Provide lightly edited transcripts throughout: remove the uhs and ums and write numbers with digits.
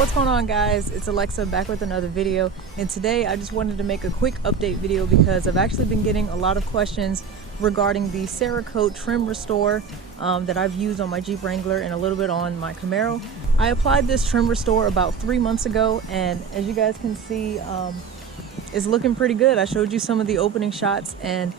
What's going on, guys? It's Alexa back with another video, and today I just wanted to make a quick update video because I've actually been getting a lot of questions regarding the Cerakote trim restore that I've used on my Jeep Wrangler and a little bit on my Camaro. I applied this trim restore about 3 months ago, and as you guys can see, it's looking pretty good. I showed you some of the opening shots, and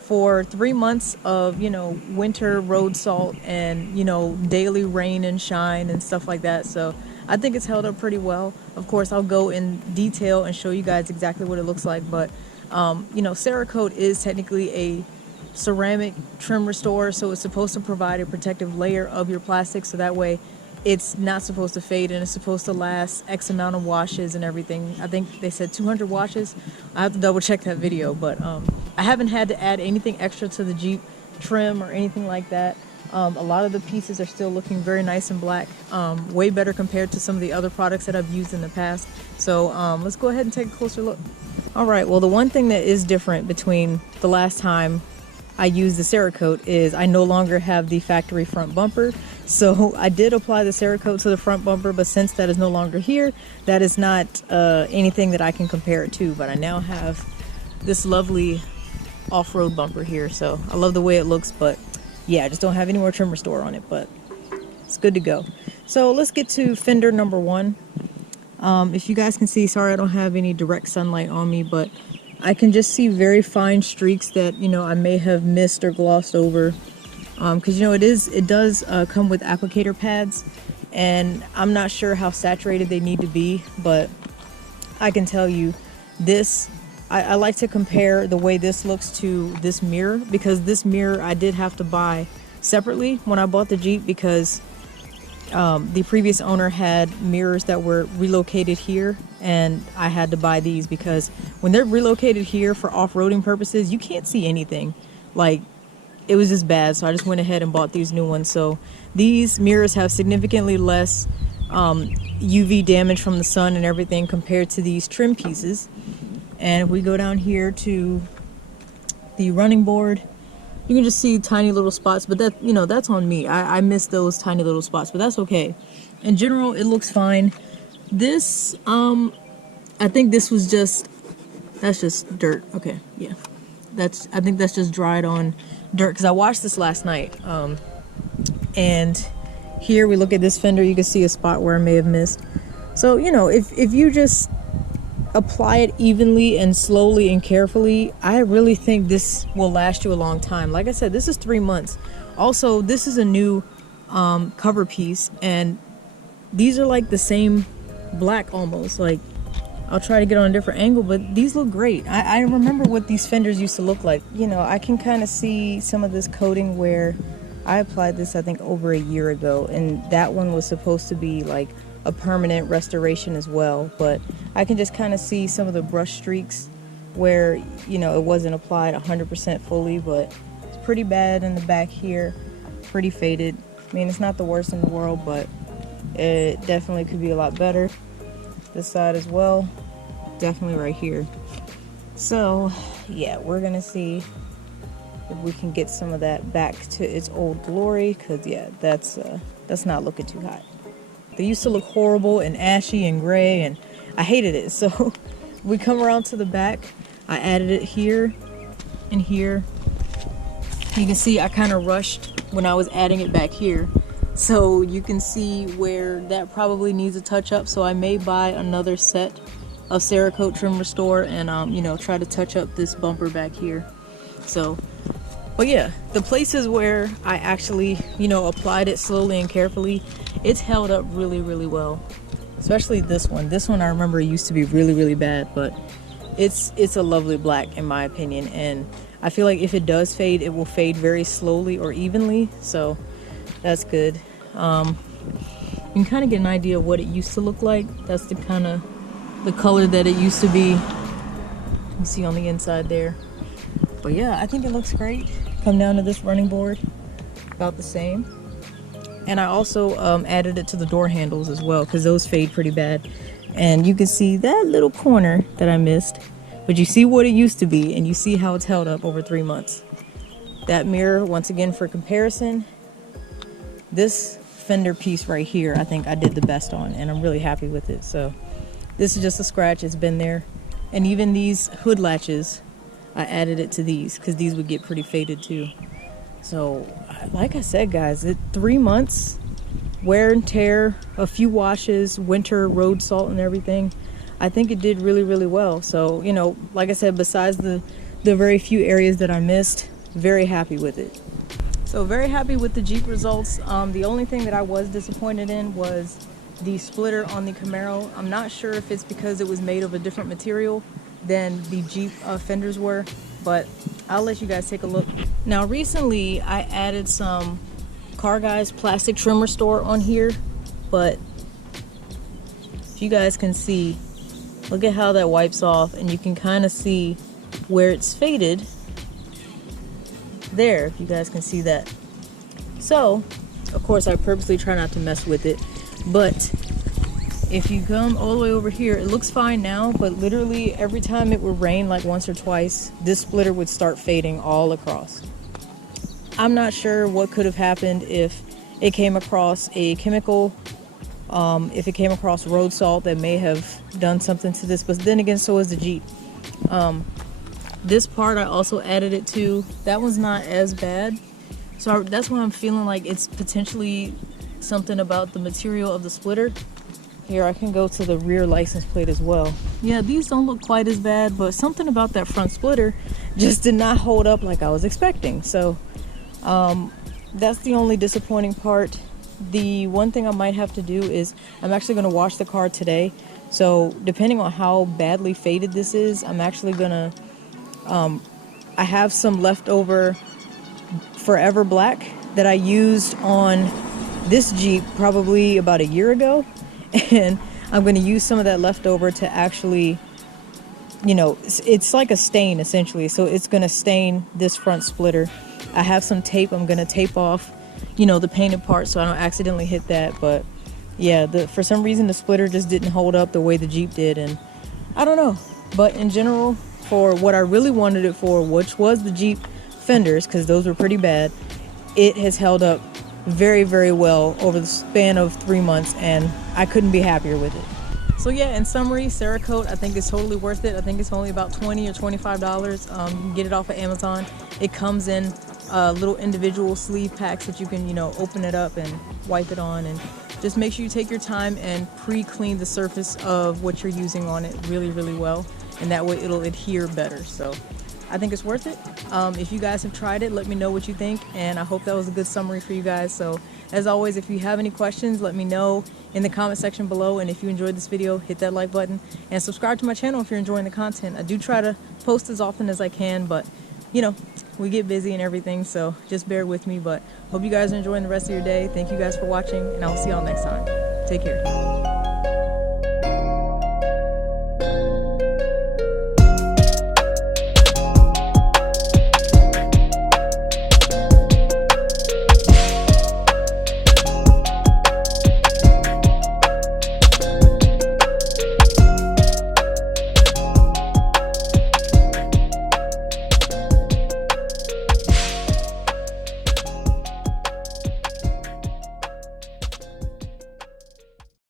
for 3 months of, winter road salt and, daily rain and shine and stuff like that, so I think it's held up pretty well. Of course, I'll go in detail and show you guys exactly what it looks like, but Cerakote is technically a ceramic trim restore, so it's supposed to provide a protective layer of your plastic, so that way it's not supposed to fade and it's supposed to last X amount of washes and everything. I think they said 200 washes. I have to double check that video, but I haven't had to add anything extra to the Jeep trim or anything like that. A lot of the pieces are still looking very nice and black, way better compared to some of the other products that I've used in the past. So let's go ahead and take a closer look. All right, well, the one thing that is different between the last time I used the Cerakote is I no longer have the factory front bumper. So I did apply the Cerakote to the front bumper, but since that is no longer here, that is not anything that I can compare it to. But I now have this lovely off-road bumper here, so I love the way it looks, but yeah, I just don't have any more trim restore on it, but it's good to go. So let's get to fender number one. If you guys can see, sorry I don't have any direct sunlight on me, but I can just see very fine streaks that, I may have missed or glossed over. Because, it does come with applicator pads, and I'm not sure how saturated they need to be, but I can tell you this. I like to compare the way this looks to this mirror, because this mirror I did have to buy separately when I bought the Jeep, because the previous owner had mirrors that were relocated here, and I had to buy these because when they're relocated here for off-roading purposes, you can't see anything. Like, it was just bad, so I just went ahead and bought these new ones. So these mirrors have significantly less UV damage from the sun and everything compared to these trim pieces. And if we go down here to the running board, you can just see tiny little spots, but that, that's on me. I miss those tiny little spots, but that's okay. In general, it looks fine. This, I think this was that's just dirt. Okay, yeah. I think that's just dried on dirt, because I washed this last night. And here we look at this fender, you can see a spot where I may have missed. So, if you just apply it evenly and slowly and carefully, I really think this will last you a long time. Like I said, this is 3 months. Also, this is a new cover piece, and these are like the same black almost. Like, I'll try to get on a different angle, but these look great. I remember what these fenders used to look like. I can kind of see some of this coating where I applied this, I think, over a year ago, and that one was supposed to be like a permanent restoration as well, but I can just kind of see some of the brush streaks where, it wasn't applied 100% fully, but it's pretty bad in the back here, pretty faded. I mean, it's not the worst in the world, but it definitely could be a lot better. This side as well, definitely right here. So yeah, we're gonna see if we can get some of that back to its old glory, because yeah, that's not looking too hot. They used to look horrible and ashy and gray, and I hated it. So we come around to the back. I added it here and here. You can see I kind of rushed when I was adding it back here. So you can see where that probably needs a touch up. So I may buy another set of Cerakote trim restore and, try to touch up this bumper back here. So, but yeah, the places where I actually, applied it slowly and carefully, it's held up really, really well. Especially this one. This one I remember used to be really, really bad, but it's a lovely black in my opinion. And I feel like if it does fade, it will fade very slowly or evenly. So that's good. You can kind of get an idea of what it used to look like. That's the color that it used to be. You can see on the inside there. But yeah, I think it looks great. Come down to this running board, about the same. And I also added it to the door handles as well, because those fade pretty bad. And you can see that little corner that I missed, but you see what it used to be, and you see how it's held up over 3 months. That mirror, once again for comparison, this fender piece right here I think I did the best on, and I'm really happy with it. So this is just a scratch, it's been there. And even these hood latches, I added it to these because these would get pretty faded too. So like I said, guys, 3 months wear and tear, a few washes, winter road salt and everything, I think it did really, really well. So, you know, like I said, besides the very few areas that I missed, very happy with it. So very happy with the Jeep results. The only thing that I was disappointed in was the splitter on the Camaro. I'm not sure if it's because it was made of a different material than the Jeep fenders were, but I'll let you guys take a look. Now recently I added some Car Guys plastic trim restore on here, but if you guys can see, look at how that wipes off, and you can kind of see where it's faded there, if you guys can see that. So of course I purposely try not to mess with it, but if you come all the way over here, it looks fine now, but literally every time it would rain like once or twice, this splitter would start fading all across. I'm not sure what could have happened if it came across a chemical, if it came across road salt that may have done something to this, but then again, so is the Jeep. This part I also added it to. That one's not as bad. So that's why I'm feeling like it's potentially something about the material of the splitter. Here, I can go to the rear license plate as well. Yeah, these don't look quite as bad, but something about that front splitter just did not hold up like I was expecting. So that's the only disappointing part. The one thing I might have to do is I'm actually going to wash the car today. So depending on how badly faded this is, I'm actually gonna I have some leftover Forever Black that I used on this Jeep probably about a year ago, and I'm going to use some of that leftover to actually, you know, it's like a stain essentially, so it's going to stain this front splitter. I have some tape. I'm going to tape off, you know, the painted part so I don't accidentally hit that. But yeah, for some reason the splitter just didn't hold up the way the Jeep did, and I don't know. But in general, for what I really wanted it for, which was the Jeep fenders, because those were pretty bad, it has held up very, very well over the span of 3 months, and I couldn't be happier with it. So yeah, in summary, Cerakote, I think it's totally worth it. I think it's only about $20 or $25. You can get it off of Amazon. It comes in little individual sleeve packs that you can, you know, open it up and wipe it on, and just make sure you take your time and pre-clean the surface of what you're using on it really, really well, and that way it'll adhere better. So I think it's worth it. If you guys have tried it, let me know what you think, and I hope that was a good summary for you guys. So as always, if you have any questions, let me know in the comment section below, and if you enjoyed this video, hit that like button and subscribe to my channel if you're enjoying the content. I do try to post as often as I can, but you know, we get busy and everything, so just bear with me. But hope you guys are enjoying the rest of your day. Thank you guys for watching, and I'll see y'all next time. Take care.